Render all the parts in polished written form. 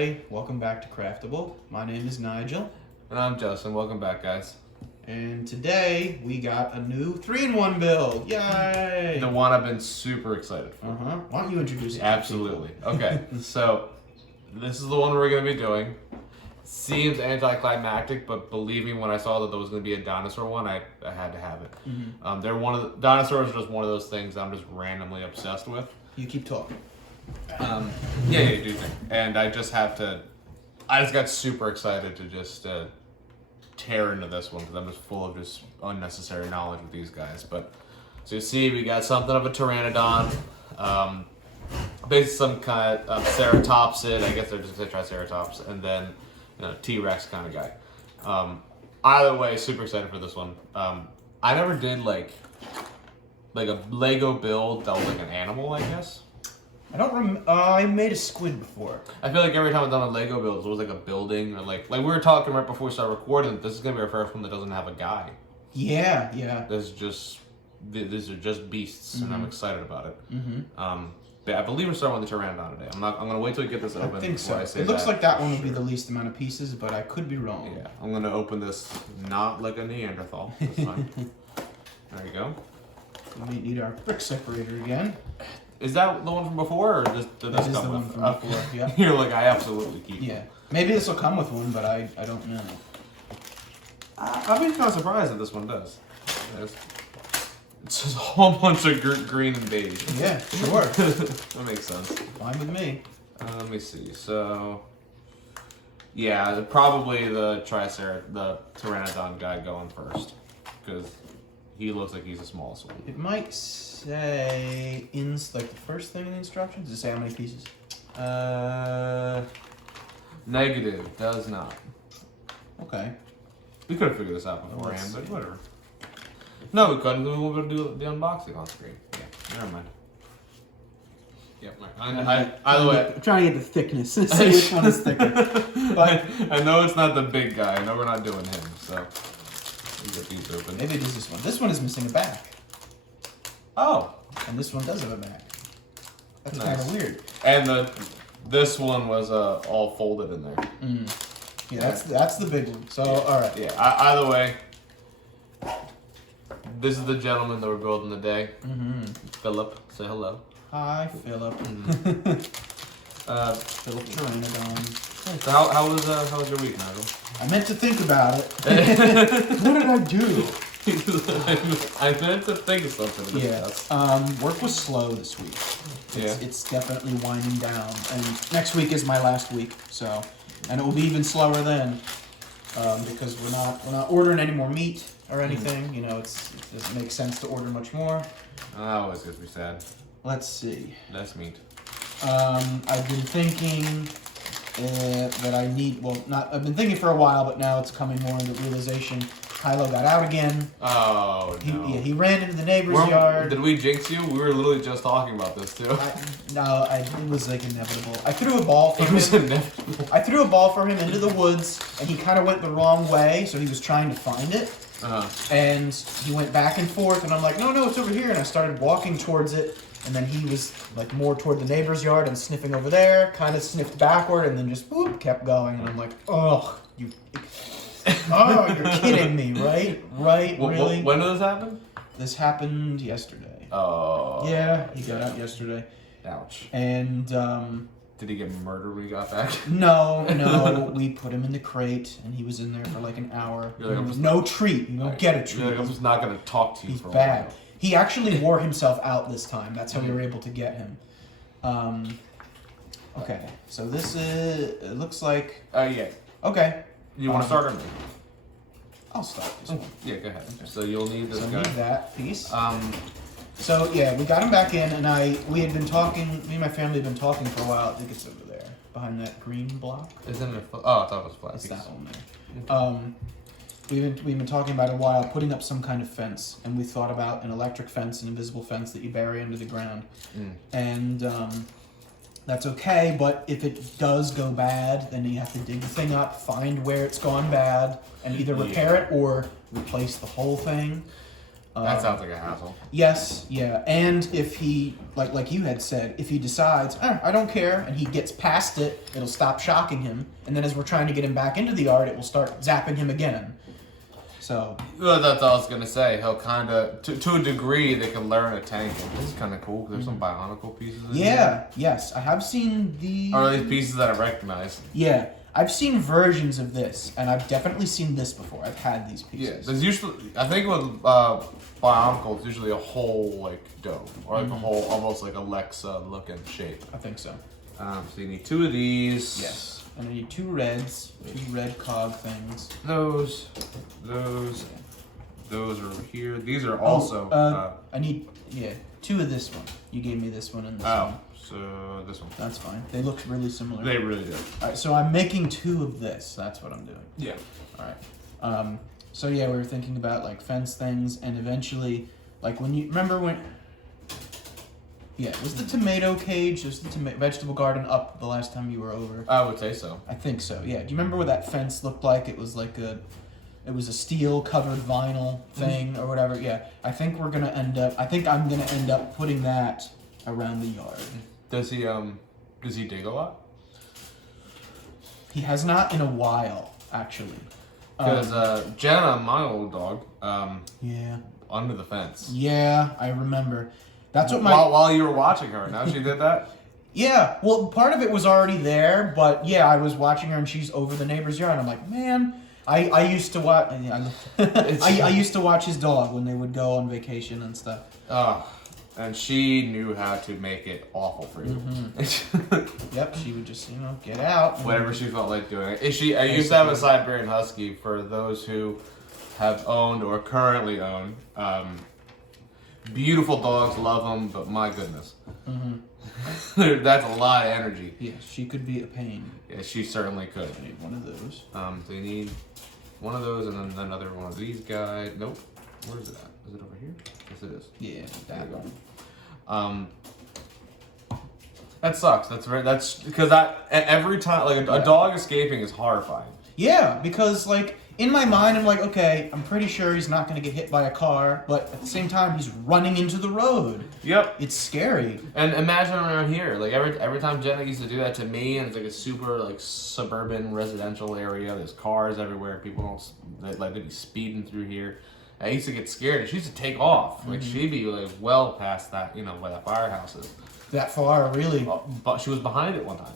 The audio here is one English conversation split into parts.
everybody. Welcome back to CraFTable. My name is Nigel. And I'm Justin. Welcome back, guys. And today we got a new 3-in-1 build. Yay! The one I've been super excited for. Why don't you introduce it? Absolutely. Okay, so this is the one we're going to be doing. Seems anticlimactic, but believe me, when I saw that there was going to be a dinosaur one, I had to have it. Dinosaurs are just one of those things I'm just randomly obsessed with. You keep talking. Yeah, you do think. And I just got super excited to just tear into this one because I'm just full of just unnecessary knowledge with these guys. But so you see, we got something of a Pteranodon, basically some kind of ceratopsid. I guess they're just a triceratops, and then T-Rex kind of guy. Either way, super excited for this one. I never did like a Lego build that was like an animal, I guess. I don't remember. I made a squid before. I feel like every time I've done a Lego build, it was like a building or like we were talking right before we started recording. This is gonna be our first one that doesn't have a guy. Yeah. These are just beasts, and I'm excited about it. But I believe we're starting with the Pteranodon today. I'm gonna wait till we get this open. I think so. I say it looks like that one would be the least amount of pieces, but I could be wrong. Yeah, I'm gonna open this not like a Neanderthal. That's fine. There you go. We need our brick separator again. Is that the one from before, or did this That is come the with? one from before. Yeah. You're like, I absolutely keep. Yeah. Maybe this will come with one, but I don't know. I've been kind of surprised that this one does. It's just a whole bunch of green and beige. Yeah, sure. That makes sense. Fine with me. Let me see. So, yeah, probably the Pteranodon guy going first, because he looks like he's the smallest one. It might say like the first thing in the instructions. Does it say how many pieces? Negative. Does not. Okay. We could have figured this out beforehand, but whatever. No, we couldn't. We won't be able to do the unboxing on screen. Yeah, never mind. Yep. Either way, I'm trying to get the thickness. See which one is thicker. But I know it's not the big guy. I know we're not doing him. So we get these open. Maybe it is this one. This one is missing a back. Oh, and this one does have a back. That's nice. kind of weird. And this one was all folded in there. Yeah, that's the big one. So all right. Yeah. Either way, this is the gentleman that we're building today. Philip, say hello. Hi, Philip. Philip Pteranodon. So how was your week, Nigel? I meant to think about it. What did I do? I meant to think of something. Yeah. Work was slow this week. It's definitely winding down, and next week is my last week. So, and it will be even slower then, because we're not ordering any more meat or anything. You know, it doesn't make sense to order much more. Always gets me sad. Let's see. Less meat. I've been thinking that I need. Well, I've been thinking for a while, but now it's coming more into realization. Kylo got out again. Oh, no. He ran into the neighbor's yard. Did we jinx you? We were literally just talking about this, too. It was like inevitable. I threw a ball for him. It was inevitable. I threw a ball for him into the woods, and he kind of went the wrong way, so he was trying to find it. And he went back and forth, and I'm like, no, it's over here. And I started walking towards it, and then he was like more toward the neighbor's yard and sniffing over there, kind of sniffed backward, and then just whoop, kept going. And I'm like, oh, you're kidding me, right? Really? When did this happen? This happened yesterday. Oh. Yeah, he got out yesterday. Ouch. And, did he get murdered when he got back? No. We put him in the crate, and he was in there for like an hour. You're like, no treat. You don't get a treat. You're like, I'm just not going to talk to you He's for a bad. while. He actually wore himself out this time. That's how we were able to get him. Okay, so this is... It looks like... Yeah. Okay. You want to start or me? I'll start this one. Yeah, go ahead. So you'll need this So I guy. need that piece. So yeah, we got him back in, and we had been talking. Me and my family had been talking for a while. I think it's over there, behind that green block. Isn't it? Oh, I thought it was flat. It's that one there. We've been talking about it a while, putting up some kind of fence, and we thought about an electric fence, an invisible fence that you bury under the ground, and that's okay. But if it does go bad, then you have to dig the thing up, find where it's gone bad, and either repair it or replace the whole thing. That sounds like a hassle. Yes, yeah, and if he, like you had said, if he decides, I don't care, and he gets past it, it'll stop shocking him, and then as we're trying to get him back into the yard, it will start zapping him again. So. Well, that's all I was gonna say. He'll kind of, to a degree, they can learn a tank. And this is kind of cool. There's some Bionicle pieces in here. Yes, I have seen the. Or these pieces that I recognize. Yeah, I've seen versions of this, and I've definitely seen this before. I've had these pieces. Yeah, there's usually, I think with Bionicle, it's usually a whole like dome, or like a whole, almost like Alexa looking shape. I think so. So you need 2 of these. Yes. And I need 2 reds, 2 red cog things. Those are over here. These are also. I need 2 of this one. You gave me this one and this one. So this one. That's fine. They look really similar. They really do. All right, so I'm making 2 of this. That's what I'm doing. Yeah. All right. So yeah, we were thinking about like fence things, and eventually, like when you remember when. Yeah, was the tomato cage, was the vegetable garden up the last time you were over? I would say so. I think so. Yeah. Do you remember what that fence looked like? It was like a steel covered vinyl thing or whatever. Yeah. I think I'm gonna end up putting that around the yard. Does he dig a lot? He has not in a while, actually. Because Jenna, my old dog, Yeah. under the fence. Yeah, I remember. That's what while you were watching her, now she did that? Yeah, well, part of it was already there, but yeah, I was watching her and she's over the neighbor's yard. And I'm like, man, I used to watch. I used to watch his dog when they would go on vacation and stuff. And she knew how to make it awful for you. Mm-hmm. Yep, she would just get out. Whatever she felt like doing. I used to have a Siberian Husky. For those who have owned or currently own. Beautiful dogs, love them, but my goodness. Mm-hmm. That's a lot of energy. Yeah, she could be a pain. Yeah, she certainly could. I need one of those. So you need one of those and then another one of these guys. Nope. Where is it at? Is it over here? Yes, it is. Yeah, that one. That sucks. That's because every time like a dog escaping is horrifying. Yeah, because like in my mind I'm like, okay, I'm pretty sure he's not gonna get hit by a car, but at the same time he's running into the road. Yep. It's scary. And imagine around here, like every time Jenna used to do that to me, and it's like a super like suburban residential area. There's cars everywhere. People they'd be speeding through here. I used to get scared, and she used to take off. Like she'd be like well past that, where that firehouse is. That far, really? But she was behind it one time.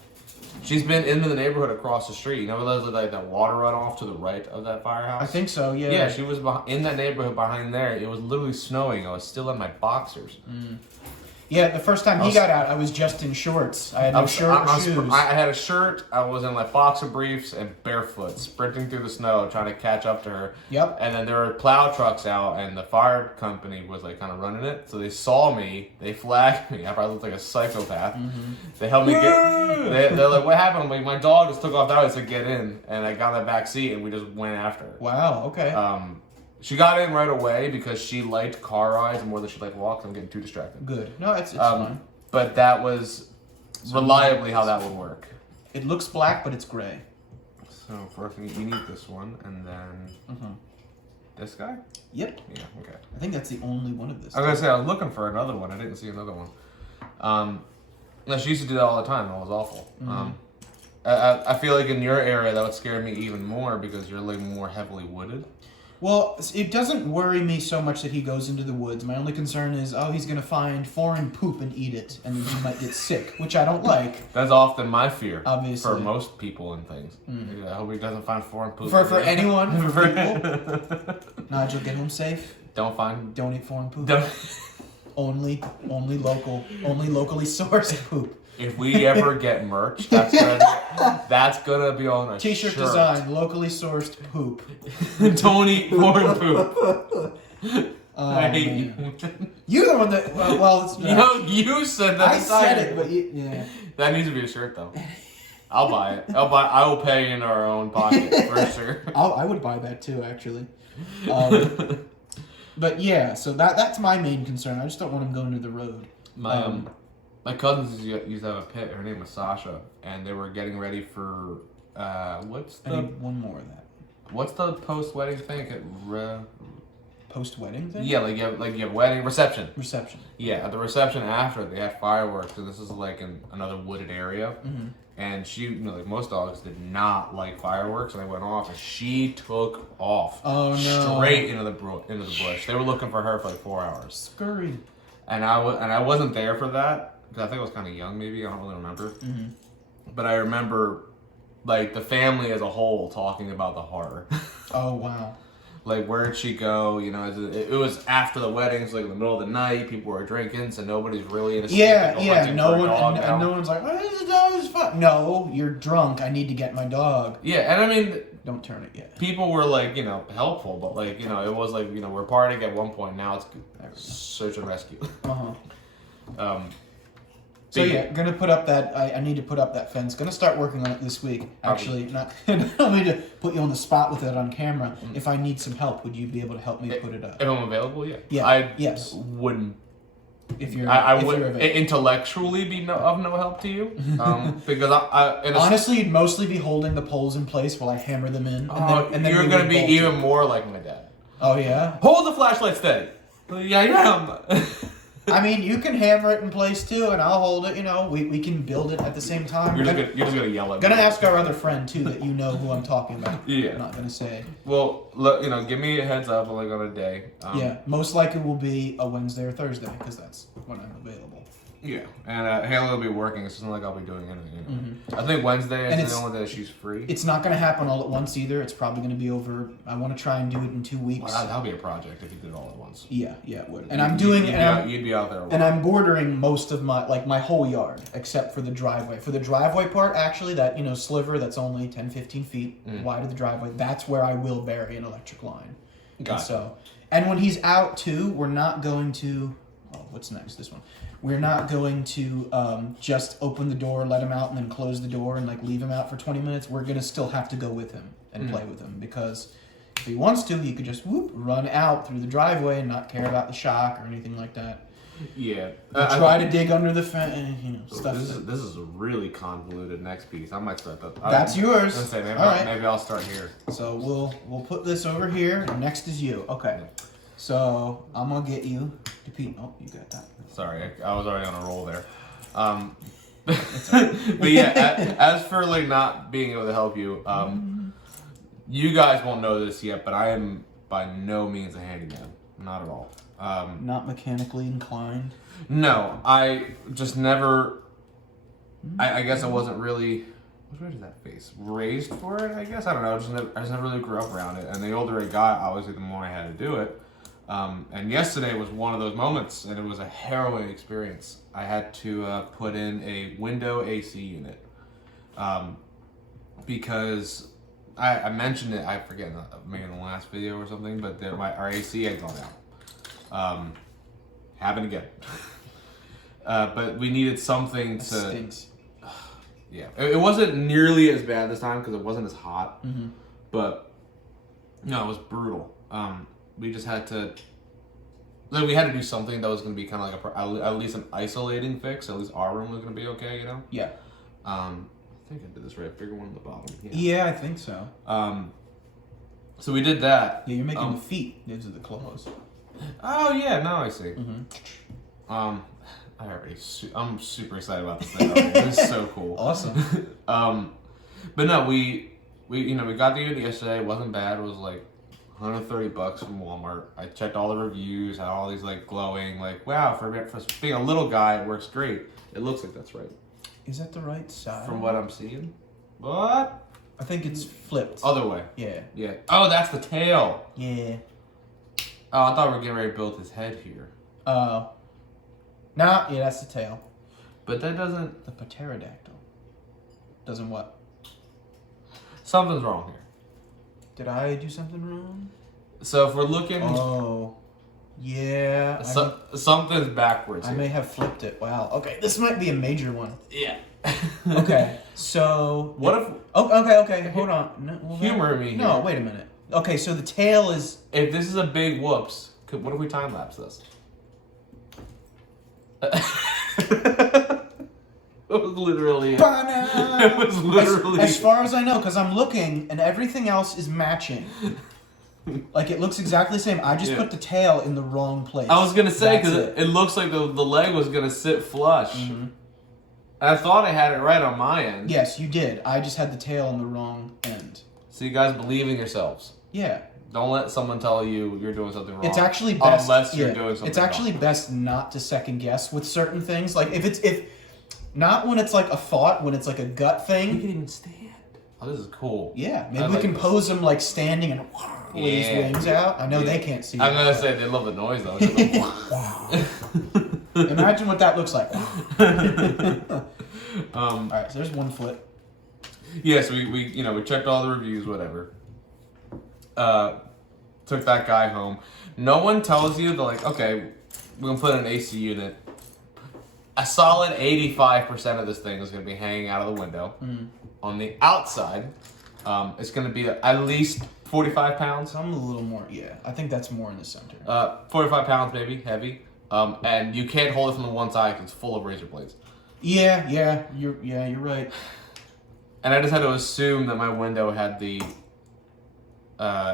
She's been into the neighborhood across the street. You know where there's like that water runoff to the right of that firehouse? I think so, yeah. Yeah, she was in that neighborhood behind there. It was literally snowing. I was still in my boxers. Yeah, the first time he got out, I was just in shorts. I had no shirt or shoes. I had a shirt. I was in like boxer briefs and barefoot, sprinting through the snow, trying to catch up to her. Yep. And then there were plow trucks out, and the fire company was like kind of running it. So they saw me. They flagged me. I probably looked like a psychopath. They helped me get. They're like, "What happened?" I'm like, "My dog just took off that way to get in," and I got in the back seat, and we just went after her. Wow. Okay. She got in right away because she liked car rides more than she liked walks. I'm getting too distracted. Good. No, it's fine. But that was reliably how that would work. It looks black, but it's gray. So first you need this one, and then this guy. Yep. Yeah. Okay. I think that's the only one of this. I was gonna say I was looking for another one. I didn't see another one. No, she used to do that all the time. That was awful. I feel like in your area that would scare me even more because you're like more heavily wooded. Well, it doesn't worry me so much that he goes into the woods. My only concern is, he's going to find foreign poop and eat it, and then he might get sick, which I don't like. That's often my fear. Obviously. For most people and things. I hope he doesn't find foreign poop. For anyone, for people. Nigel, get home safe. Don't eat foreign poop. Don't. Only locally sourced poop. If we ever get merch, that's gonna be on a T-shirt shirt. design, locally sourced poop. Don't eat foreign poop. I hate you. You're the one that. It's you said that. I said it, but yeah. That needs to be a shirt though. I'll buy it. I will pay in our own pocket for sure. I would buy that too, actually. But yeah, so that's my main concern. I just don't want him going to the road. My cousins used to have a pit. Her name was Sasha, and they were getting ready for I need one more of that. What's the post-wedding thing? post-wedding thing? Yeah, like you have wedding reception. Reception. Yeah, at the reception after they had fireworks, and this is like in another wooded area. Mm-hmm. And she, like most dogs, did not like fireworks, and they went off, and she took off. Oh no! Straight into the bush. They were looking for her for like 4 hours. Scurry. And I wasn't there for that because I think I was kind of young, maybe I don't really remember. Mm-hmm. But I remember, like the family as a whole talking about the horror. Oh wow! Like, where'd she go? You know, it was after the weddings, like in the middle of the night. People were drinking, so nobody's really in a Yeah. No one, and no one's like, oh, the dog is fun. No, you're drunk. I need to get my dog. Yeah, and I mean, don't turn it yet. people were like, helpful, but like, it was like, we're partying at one point. Now it's search and rescue. So yeah, gonna put up that. I need to put up that fence. Gonna start working on it this week. Actually, not only to put you on the spot with it on camera. If I need some help, would you be able to help me put it up? If I'm available, yeah. Yeah. Yes. Wouldn't. If you're, I if would you're available. intellectually be of no help to you, because honestly, you'd mostly be holding the poles in place while I hammer them in. And then you're gonna be even more like my dad. Oh yeah. Hold the flashlight steady. Yeah, I am. I mean, you can hammer it in place too, and I'll hold it. We can build it at the same time. You're just gonna yell at me. Gonna ask our other friend too that you know who I'm talking about. Yeah. I'm not gonna say. Well, look, give me a heads up like on a day. Yeah, most likely will be a Wednesday or Thursday because that's when I'm available. Yeah, and Haley will be working. It's not like I'll be doing anything. I think Wednesday is the only day she's free. It's not gonna happen all at once either. It's probably gonna be over. I want to try and do it in 2 weeks. Well, that'll be a project if you did it all at once. Yeah, it would. And I'm doing. You'd be out there. And I'm bordering most of my whole yard except for the driveway. For the driveway part, actually, that sliver that's only 10, 15 feet wide of the driveway. That's where I will bury an electric line. Gotcha. And when he's out too, we're not going to. Oh, what's next? This one. We're not going to just open the door, let him out, and then close the door and leave him out for 20 minutes. We're gonna still have to go with him and play with him because if he wants to, he could just run out through the driveway and not care about the shock or anything like that. Yeah. Try to dig under the fence, stuff. This is a really convoluted next piece. I might start that. That's yours. Say, maybe, all right. Maybe I'll start here. So we'll put this over here. And next is you. Okay. So I'm gonna get you to Pete. Oh, you got that. Sorry, I was already on a roll there. But yeah, as for not being able to help you, you guys won't know this yet, but I am by no means a handyman. Not at all. Not mechanically inclined. No, I just never. I guess I wasn't really. Where is that face? Raised for it, I guess. I don't know. I just never really grew up around it. And the older I got, obviously, the more I had to do it. And yesterday was one of those moments, and it was a harrowing experience. I had to put in a window AC unit because I mentioned it. I forget, maybe in the last video or something, but our AC had gone out. Happened again. But we needed something to. Stinks. Yeah, it wasn't nearly as bad this time because it wasn't as hot, but no, it was brutal. We just had to, we had to do something that was going to be kind of at least an isolating fix. At least our room was going to be okay, Yeah. I think I did this right. Bigger one on the bottom. Yeah, I think so. So we did that. Yeah, you're making the feet. These are the claws. Oh yeah, now I see. I'm super excited about this thing. This is so cool. Awesome. But no, we got the unit yesterday. It wasn't bad. It was $130 from Walmart. I checked all the reviews, had all these glowing, wow, for being a little guy, it works great. It looks like that's right. Is that the right side? From what I'm seeing. What? I think it's flipped. Other way. Yeah. Yeah. Oh, that's the tail. Yeah. Oh, I thought we were getting ready to build his head here. Oh. Nah, yeah, that's the tail. But that doesn't... The pterodactyl. Doesn't what? Something's wrong here. Did I do something wrong? So if we're looking... Oh. Yeah. Something's backwards here. I may have flipped it. Wow. Okay, this might be a major one. Yeah. Okay, so... What if... Oh, okay, hold on. No, humor me here. No, wait a minute. Okay, so the tail is... If this is a big whoops, what if we time-lapse this? It was literally... It was literally... As far as I know, because I'm looking, and everything else is matching. Like, it looks exactly the same. I just put the tail in the wrong place. I was going to say, because it looks like the leg was going to sit flush. Mm-hmm. I thought I had it right on my end. Yes, you did. I just had the tail on the wrong end. So you guys believe in yourselves. Yeah. Don't let someone tell you you're doing something wrong. It's actually best. Unless you're doing something It's actually wrong. best not to second guess with certain things. Like, if not when it's like a thought, when it's like a gut You thing. can even stand. Oh, this is cool. Yeah, maybe we can pose him like standing and with his wings out. I know they can't see. I'm going to say they love the noise, though. Imagine what that looks like. All right, so there's one foot. Yeah, so we checked all the reviews, whatever. Took that guy home. No one tells you, they're like, okay, we're going to put in an AC unit. A solid 85% of this thing is going to be hanging out of the window. Mm. On the outside, it's going to be at least 45 pounds. Some a little more, yeah. I think that's more in the center. 45 pounds maybe, heavy. And you can't hold it from the one side because it's full of razor blades. Yeah, you're right. And I just had to assume that my window had the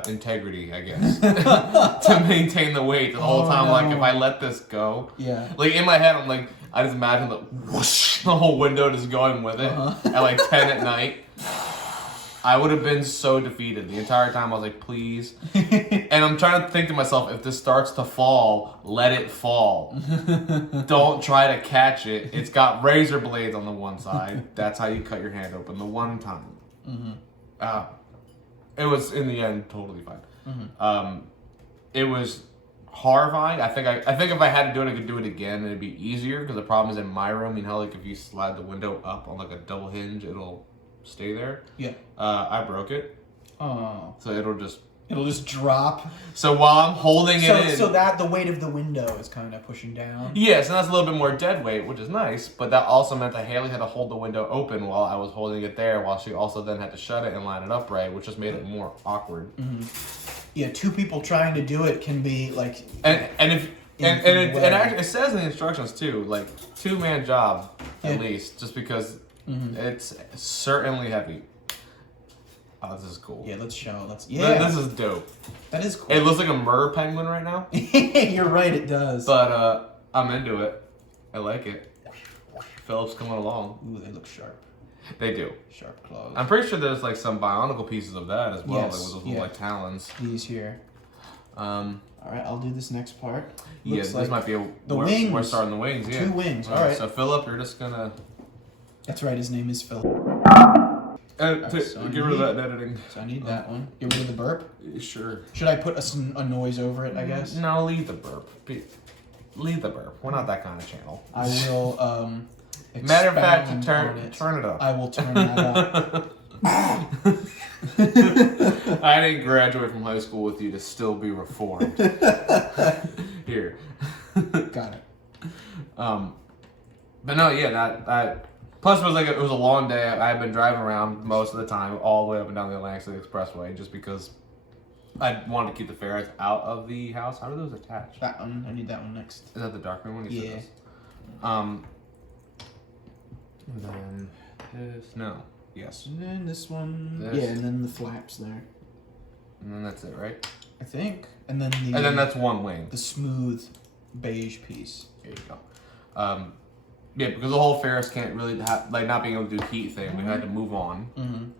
integrity, I guess, to maintain the weight the whole time. No. Like, if I let this go, like in my head, I'm like, I just imagine the whoosh, the whole window just going with it at like 10 at night. I would have been so defeated the entire time. I was like, please. And I'm trying to think to myself, if this starts to fall, let it fall. Don't try to catch it. It's got razor blades on the one side. That's how you cut your hand open the one time. Mm-hmm. It was, in the end, totally fine. Mm-hmm. It was horrifying. I think if I had to do it, I could do it again, and it'd be easier, because the problem is in my room, you know, like if you slide the window up on like a double hinge, it'll stay there. Yeah. I broke it. Oh. So it'll just drop. So while I'm holding it in. So that the weight of the window is kind of pushing down. Yes, and that's a little bit more dead weight, which is nice. But that also meant that Haley had to hold the window open while I was holding it there, while she also then had to shut it and line it up right, which just made it more awkward. Mm-hmm. Yeah, two people trying to do it can be like. It says in the instructions too, like 2-man job at least, just because it's certainly heavy. Oh, this is cool. Yeah, let's show. This is dope. That is cool. It looks like a mer penguin right now. You're right, it does. But I'm into it. I like it. Philip's coming along. Ooh, they look sharp. They do. Sharp claws. I'm pretty sure there's like some Bionicle pieces of that as well, yes, like with those little like talons. These here. All right, I'll do this next part. Looks this might be the wings. We're starting the wings. Yeah. 2 wings. All right. So Philip, you're just gonna. That's right. His name is Philip. Get rid of that editing. So I need that one. Get rid of the burp? Sure. Should I put a noise over it, I guess? No, leave the burp. Leave the burp. We're not that kind of channel. I will, matter of fact, turn it up. I will turn that up. I didn't graduate from high school with you to still be reformed. Here. Got it. But no, yeah, that plus it was a long day. I had been driving around most of the time, all the way up and down the Atlantic City Expressway, just because I wanted to keep the ferrets out of the house. How do those attach? That one. I need that one next. Is that the dark green one? Yeah. And then this. No. Yes. And then this one. Yeah, and then the flaps there. And then that's it, right? I think. And then that's one wing. The smooth beige piece. There you go. Yeah, because the whole Ferris can't really not being able to do heat thing. We had to move on. Mm-hmm.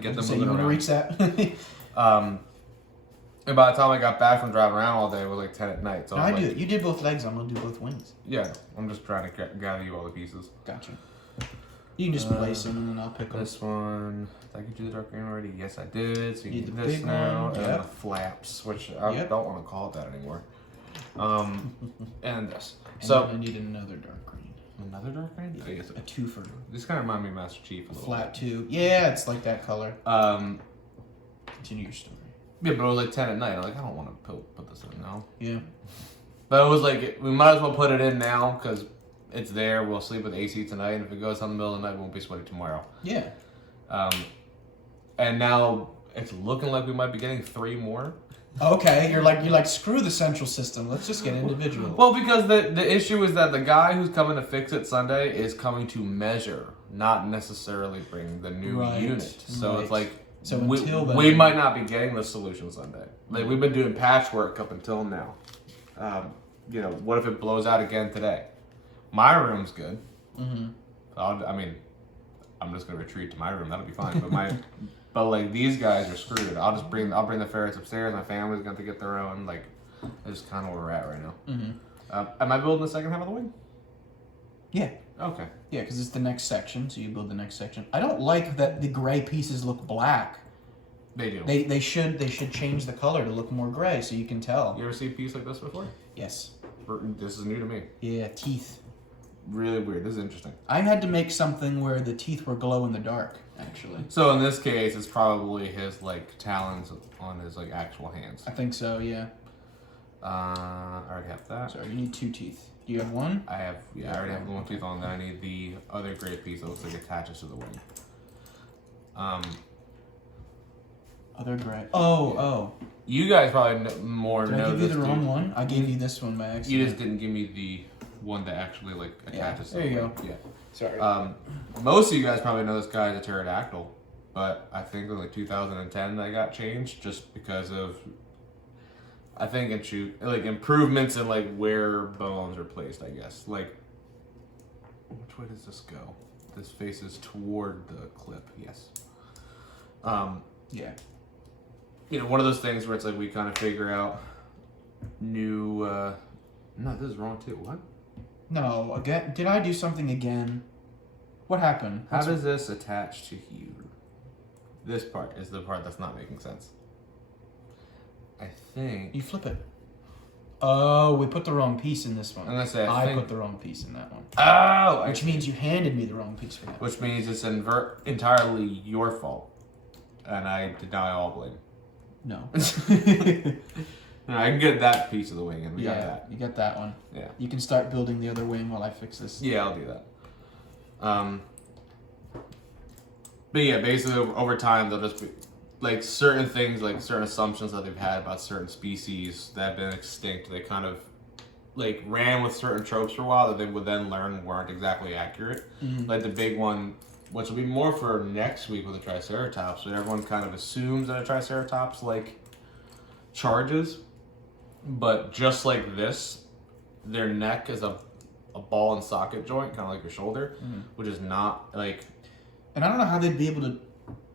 Get them moving around. You want to reach that? And by the time I got back from driving around all day, it was like 10 at night. So no, you did both legs. I'm gonna do both wings. Yeah, I'm just trying to gather you all the pieces. Gotcha. You can just place them and then I'll pick them. This one. Did I get you the dark green already? Yes, I did. So you need the this big now. one. And then the flaps, which I don't want to call it that anymore. And this. And so I need another dark green. Another dark green? Yeah, a twofer. This kind of reminds me of Master Chief a little flat bit. 2. Yeah, it's like that color. Continue your story. Yeah, but it was like 10 at night. I'm like, I don't want to put this in now. Yeah. But it was like, we might as well put it in now because it's there. We'll sleep with AC tonight. And if it goes on the middle of the night, we won't be sweaty tomorrow. Yeah. And now it's looking like we might be getting 3 more. Okay, you're like screw the central system. Let's just get individual. Well, because the issue is that the guy who's coming to fix it Sunday is coming to measure, not necessarily bring the new unit. So it's like So until then, we might not be getting the solution Sunday. Like we've been doing patchwork up until now. What if it blows out again today? My room's good. Mm-hmm. I'm just gonna retreat to my room. That'll be fine. But like these guys are screwed. I'll bring the ferrets upstairs. My family's going to get their own. Like, that's just kind of where we're at right now. Mm-hmm. Am I building the second half of the wing? Yeah. Okay. Yeah, because it's the next section, so you build the next section. I don't like that the gray pieces look black. They do. They should change the color to look more gray, so you can tell. You ever see a piece like this before? Yes. This is new to me. Yeah, teeth. Really weird. This is interesting. I had to make something where the teeth were glow in the dark, actually. So in this case, it's probably his like talons on his like actual hands. I think so. Yeah. I already have that. Sorry, you need 2 teeth. Do you have 1? I have. Yeah, I already have the 1 tooth on. Then I need the other gray piece that looks like it attaches to the wing. Other gray. Oh. You guys probably know Did I give you the wrong one? I gave you this one by accident. You just didn't give me the one that actually like attaches to the wing. There you go. Yeah. Sorry. Most of you guys probably know this guy as a pterodactyl, but I think in like 2010 that got changed just because of improvements in like where bones are placed, I guess. Like, which way does this go? This faces toward the clip. Yes. Yeah. One of those things where it's like we kind of figure out new. No, this is wrong too. What? No, again. Did I do something again? What happened? How does this attach to here? This part is the part that's not making sense. I think. You flip it. Oh, we put the wrong piece in this one. I'm gonna say I put the wrong piece in that one. Oh! Which means you handed me the wrong piece for that. Which means it's entirely your fault. And I deny all blame. No. No, I can get that piece of the wing and we got that. You got that one. Yeah. You can start building the other wing while I fix this. Yeah, I'll do that. But yeah, basically over time they'll just be like certain things, like certain assumptions that they've had about certain species that have been extinct. They kind of like ran with certain tropes for a while that they would then learn weren't exactly accurate. Mm-hmm. Like the big one, which will be more for next week with the Triceratops, but everyone kind of assumes that a Triceratops like charges, but just like this, their neck is a ball and socket joint, kind of like your shoulder, which is not like. And I don't know how they'd be able to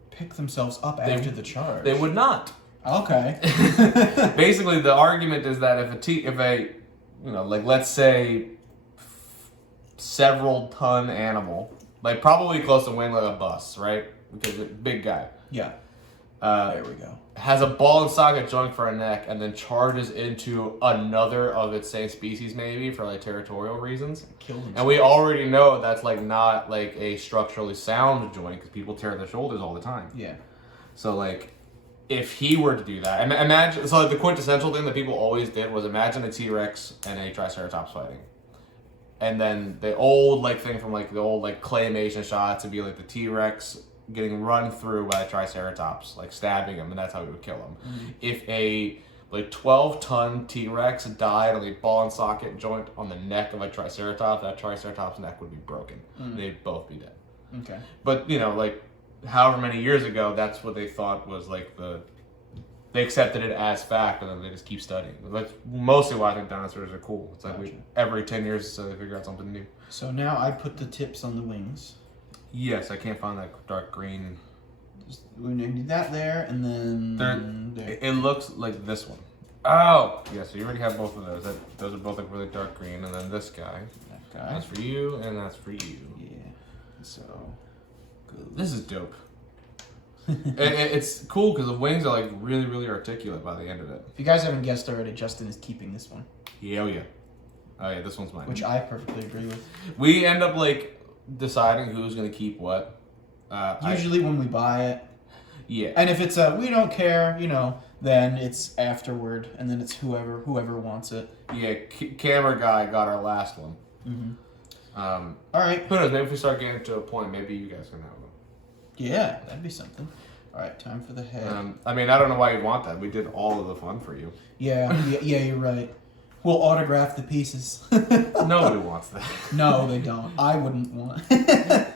pick themselves up after the charge. They would not. Okay. Basically, the argument is that if a let's say several ton animal, like probably close to weighing like a bus, right? Because it's a big guy. Yeah. There we go. Has a ball and socket joint for a neck and then charges into another of its same species maybe for like territorial reasons. And we already know that's like not like a structurally sound joint because people tear their shoulders all the time. Yeah. So like if he were to do that, imagine, so like the quintessential thing that people always did was imagine a T-Rex and a Triceratops fighting. And then the old like thing from like the old like claymation shots would be like the T-Rex getting run through by a Triceratops, like stabbing him, and that's how he would kill him. Mm-hmm. If a like 12-ton T-Rex died on the ball and socket joint on the neck of a Triceratops, that Triceratops neck would be broken. Mm-hmm. They'd both be dead. Okay. But like however many years ago, that's what they thought was like they accepted it as fact, and then they just keep studying. That's mostly why I think dinosaurs are cool. It's like every 10 years so they figure out something new. So now I put the tips on the wings. Yes, I can't find that dark green. We need that there, and then there. It looks like this one. Oh! Yeah, so you already have both of those. Those are both like really dark green, and then this guy. That guy. That's for you, and that's for you. Yeah. So, good. This is dope. It's cool because the wings are like really, really articulate by the end of it. If you guys haven't guessed already, Justin is keeping this one. Yeah, oh yeah. Oh yeah, this one's mine. Which I perfectly agree with. We end up like deciding who's gonna keep what. Usually when we buy it. Yeah. And if it's we don't care, then it's afterward, and then it's whoever wants it. Yeah, camera guy got our last one. Mm-hmm. All right. Who knows? Maybe if we start getting to a point, maybe you guys can have them. Yeah, that'd be something. All right, time for the head. I don't know why you want that. We did all of the fun for you. Yeah, you're right. We'll autograph the pieces. Nobody wants that. No, they don't. I wouldn't want. You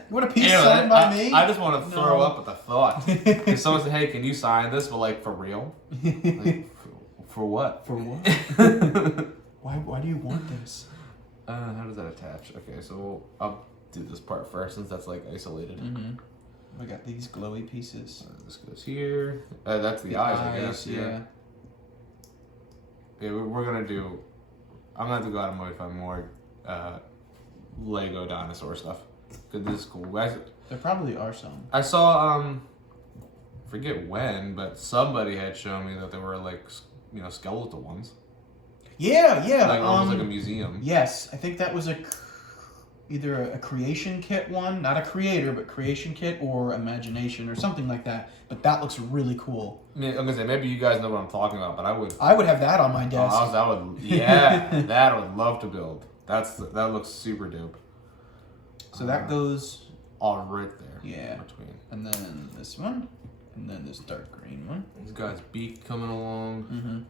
want a piece Anyway, signed by me? I just want to throw No. up at the thought. If someone said, "Hey, can you sign this?" But like for real, like, for what? For what? Why do you want this? How does that attach? Okay, so I'll do this part first since that's like isolated. Mm-hmm. We got these glowy pieces. This goes here. That's the eyes, I guess. Yeah. Yeah, we're gonna do. I'm gonna have to go out of my way to find more Lego dinosaur stuff. Cause this is cool. There probably are some. I saw forget when, but somebody had shown me that there were like skeletal ones. Yeah. Like almost like a museum. Yes, I think that was either a creation kit one, not a creator, but creation kit or imagination or something like that. But that looks really cool. I mean, I'm gonna say maybe you guys know what I'm talking about, but I would have that on my desk. that I would love to build. That looks super dope. So that goes all right there. Yeah. Between. And then this one, and then this dark green one. This guy's beak coming along. Mm-hmm.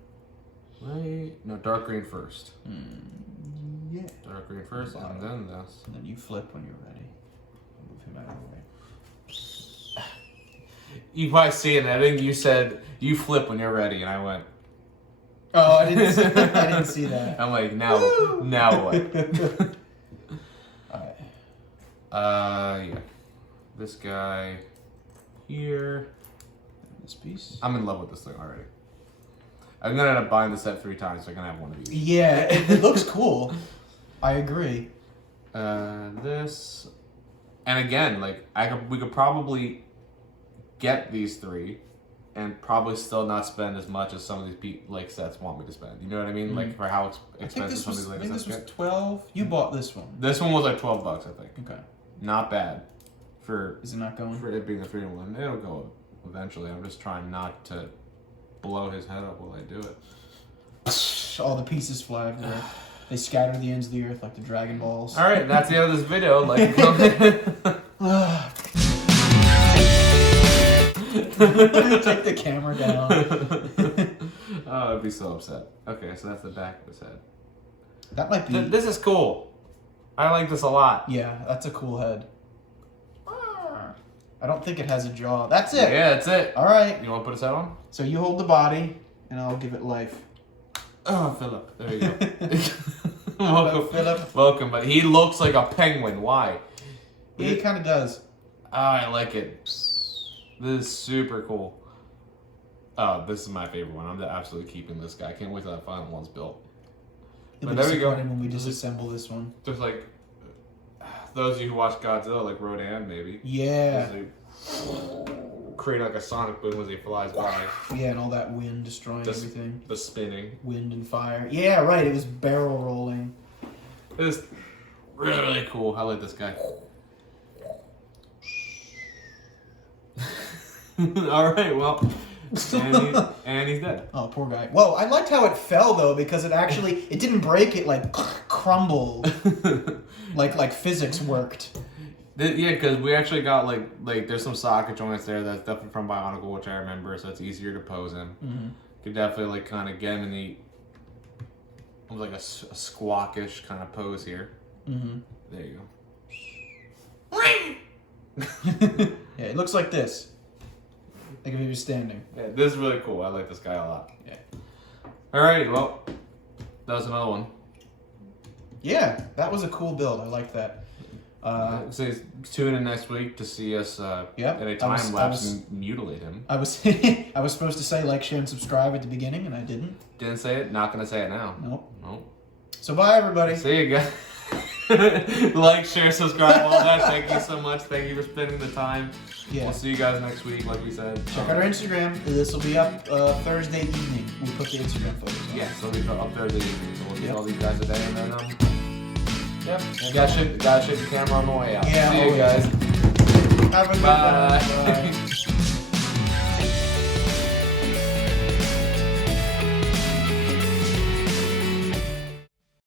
Right? No, dark green first. Yeah. Dark green first, and then this. And then you flip when you're ready. I'll move him out of the way. You probably see it. I think you said you flip when you're ready, and I went. Oh, I didn't see that. I'm like, now what? Alright. Yeah. This guy here. This piece. I'm in love with this thing already. I'm gonna end up buying the set 3 times so I can have one of these. Yeah, it looks cool. I agree. This, and again, like we could probably get these 3, and probably still not spend as much as some of these sets want me to spend. You know what I mean? Mm-hmm. Like for how expensive some of these Lego sets this was get. 12. You bought this one. This one was like $12, I think. Okay. Not bad. Is it not going? For it being a 3-in-1, it'll go eventually. I'm just trying not to blow his head up while I do it. All the pieces fly everywhere. They scatter the ends of the earth like the Dragon Balls. All right, that's the end of this video. Like and comment. Take the camera down. Oh, I'd be so upset. Okay, so that's the back of his head. That might be. This is cool. I like this a lot. Yeah, that's a cool head. I don't think it has a jaw. That's it. Yeah, that's it. All right. You want to put his head on? So you hold the body, and I'll give it life. Oh, Philip. There you go. Welcome, Philip. Welcome, but he looks like a penguin. Why? Yeah, he kind of does. I like it. This is super cool. Oh, this is my favorite one. I'm absolutely keeping this guy. I can't wait till that final one's built. But there we go. When we disassemble this one. Just like those of you who watch Godzilla, like Rodan, maybe. Yeah. Create like a sonic boom as he flies by. Yeah, and all that wind destroying everything. The spinning. Wind and fire. Yeah, right. It was barrel rolling. It was really, really cool. I like this guy. All right, well, and he's dead. Oh, poor guy. Whoa, I liked how it fell though because it didn't break. It like crumbled, like physics worked. Yeah, because we actually got like there's some socket joints there that's definitely from Bionicle, which I remember, so it's easier to pose in. Mm-hmm. Could definitely like kind of get him in the almost like a squawkish kind of pose here. Mm-hmm. There you go. Yeah, it looks like this. Like if he was standing. Yeah, this is really cool. I like this guy a lot. Yeah. Alright, well, that was another one. Yeah, that was a cool build. I like that. So tune in next week to see us in a time lapse and mutilate him. I was supposed to say like, share, and subscribe at the beginning, and I didn't. Didn't say it. Not gonna say it now. Nope. So bye, everybody. See you guys. Like, share, subscribe, all that. Thank you so much. Thank you for spending the time. Yeah. We'll see you guys next week, like we said. Check out our Instagram. This will be up Thursday evening. We put the Instagram photos on. Yeah, so we'll be up Thursday evening. So we'll get all these guys today, and then you gotta ship the camera on the way out. Yeah, see you guys. Have a good Bye. day. Bye.